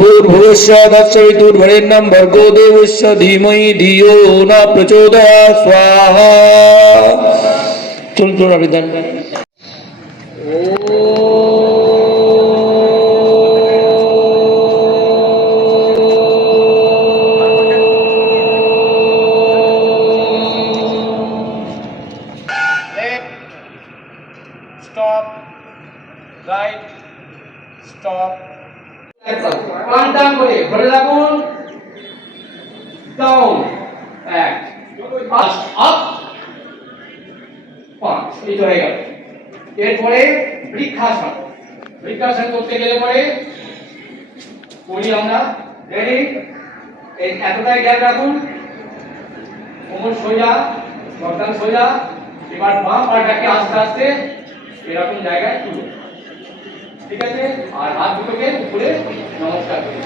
भूर्भुवस्सः तत्सवितुर्वरेण्यं भर्गो देवस्य धीमहि धियो न प्रचोदयात् स्वाहा। चल अभिधान stop, right, stop. One down করে ধরে রাখুন, down, এক, up, পাঁচ, এই হয়ে গেল। এরপরে বৃক্ষাসন, বৃক্ষাসন করতে গেলে পরে করি আমরা, রেডি, এই এতটাই গ্যাপ রাখুন, কোমর সোজা, গর্দান সোজা, এবার বাম পাটাকে আস্তে আস্তে এরকম জায়গায় তুলুন, ঠিক আছে, আর হাত দুটোকে উপরে নমস্কার করুন।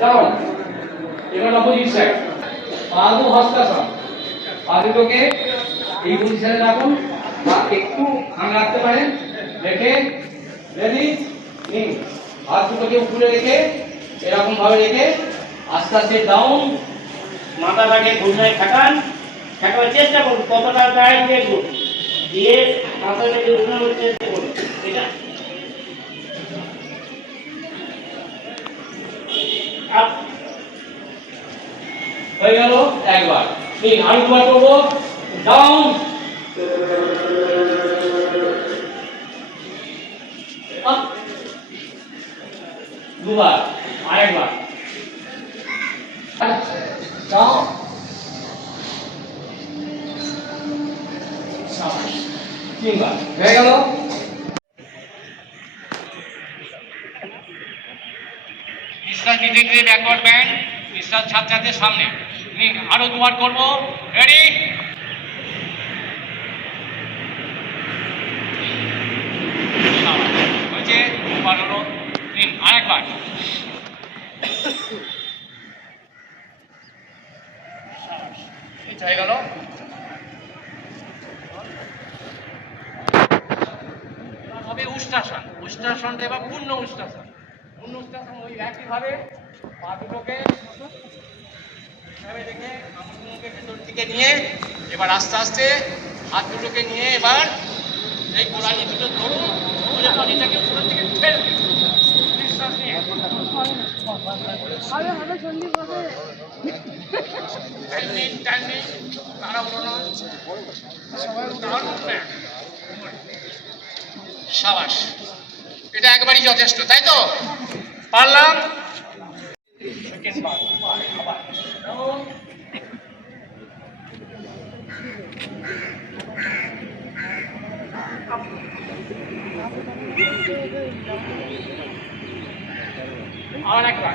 ডাউন, এবার অপোজিট সাইড, পাদু হস্তাসন, পা দুটোকে এই পজিশনে রাখুন, বা একটু খান রাখতে পারেন, রেখে রেডি, নিন, হাত দুটোকে উপরে রেখে এরকম ভাবে রেখে আস্তে আস্তে ডাউন, মাথাটাকে ঘুষায় খাটাবার চেষ্টা করুন, কতটা টাইম দেখুন, দিয়ে মাথাটাকে উঠানোর চেষ্টা করুন, এটা আপ হয়ে গেল একবার। ঠিক, আর দুবার করবো, ডাউন, আপ, দুবার, আরেকবার, ডাউন, তিনবার, হয়ে গেল। নিঃশ্বাস নিতে নিতে ব্যাকওয়ার্ড ব্যান্ড, নিঃশ্বাস ছাড়তে ছাড়তে সামনে নিন, আরো দুবার করবো, রেডি, হয়েছে, দুবার হলো, নিন আরেকবার, হয়ে গেল। হবে উষ্ট্রাসন, উষ্ট্রাসনটা এবার পূর্ণ উষ্ট্রাসন, পূর্ণ উষ্ট্রাসন ওই একইভাবে পা দুটোকে রেখে কামড়গুলোকে ভেতর দিকে নিয়ে এবার আস্তে আস্তে হাত দুটোকে নিয়ে এবার এই গোড়ালি দুটো ধরুন, ধরে বডিটাকে উপরের দিকে ফেলে দিন, নিঃশ্বাস নিয়ে টাইমিং তাড়াহুড়ো না, সাবাস, এটা একবারই যথেষ্ট, তাই তো পারলাম। আর একবার